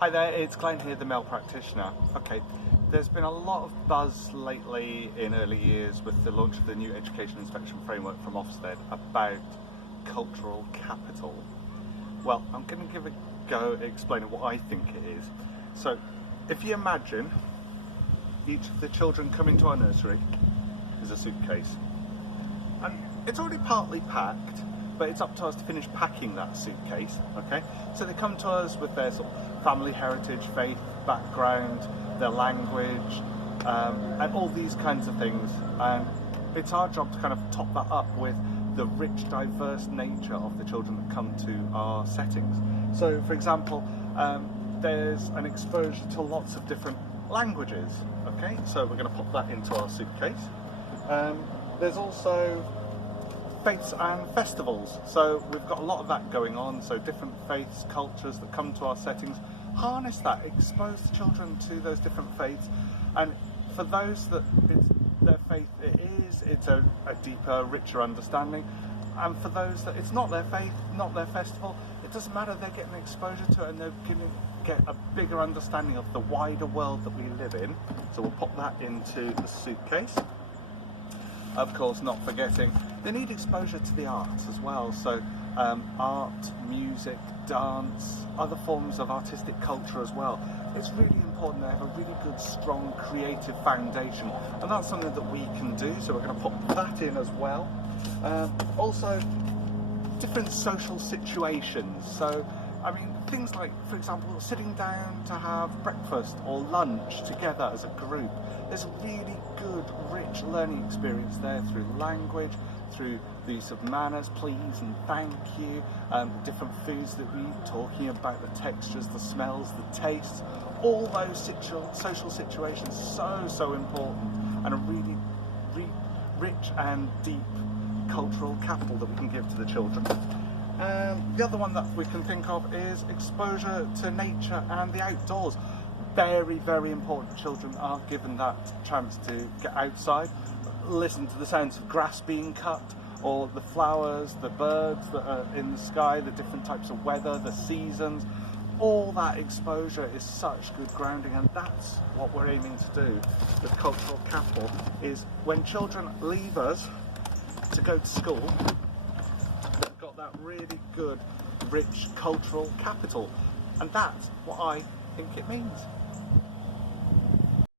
Hi there, it's Glenn here, the male practitioner. Okay, there's been a lot of buzz lately in early years with the launch of the new Education Inspection Framework from Ofsted about cultural capital. Well, I'm going to give a go at explaining what I think it is. So, if you imagine each of the children coming to our nursery is a suitcase, and it's already partly packed, but it's up to us to finish packing that suitcase, okay? So they come to us with their sort of family heritage, faith, background, their language, and all these kinds of things. And it's our job to kind of top that up with the rich, diverse nature of the children that come to our settings. So, for example, there's an exposure to lots of different languages, okay? So we're going to pop that into our suitcase. There's also faiths and festivals, so we've got a lot of that going on. So different faiths, cultures that come to our settings, harness that, expose the children to those different faiths. And for those that it's their faith, it's a deeper, richer understanding. And for those that it's not their faith, not their festival, it doesn't matter, they're getting exposure to it and they're going to get a bigger understanding of the wider world that we live in. So we'll pop that into the suitcase. Of course, not forgetting, they need exposure to the arts as well. So art, music, dance, other forms of artistic culture as well. It's really important they have a really good, strong, creative foundation. And that's something that we can do. So we're going to pop that in as well. Also, different social situations. So, I mean, things like, for example, sitting down to have breakfast or lunch together as a group. There's a really good, rich learning experience there through language, through the use of manners, please and thank you, different foods that we eat, talking about the textures, the smells, the tastes, all those social situations, so important, and a really rich and deep cultural capital that we can give to the children. The other one that we can think of is exposure to nature and the outdoors. Very, very important. Children aren't given that chance to get outside, listen to the sounds of grass being cut, or the flowers, the birds that are in the sky, the different types of weather, the seasons. All that exposure is such good grounding, and that's what we're aiming to do with cultural capital, is when children leave us to go to school, they've got that really good, rich cultural capital. And that's what I think it means.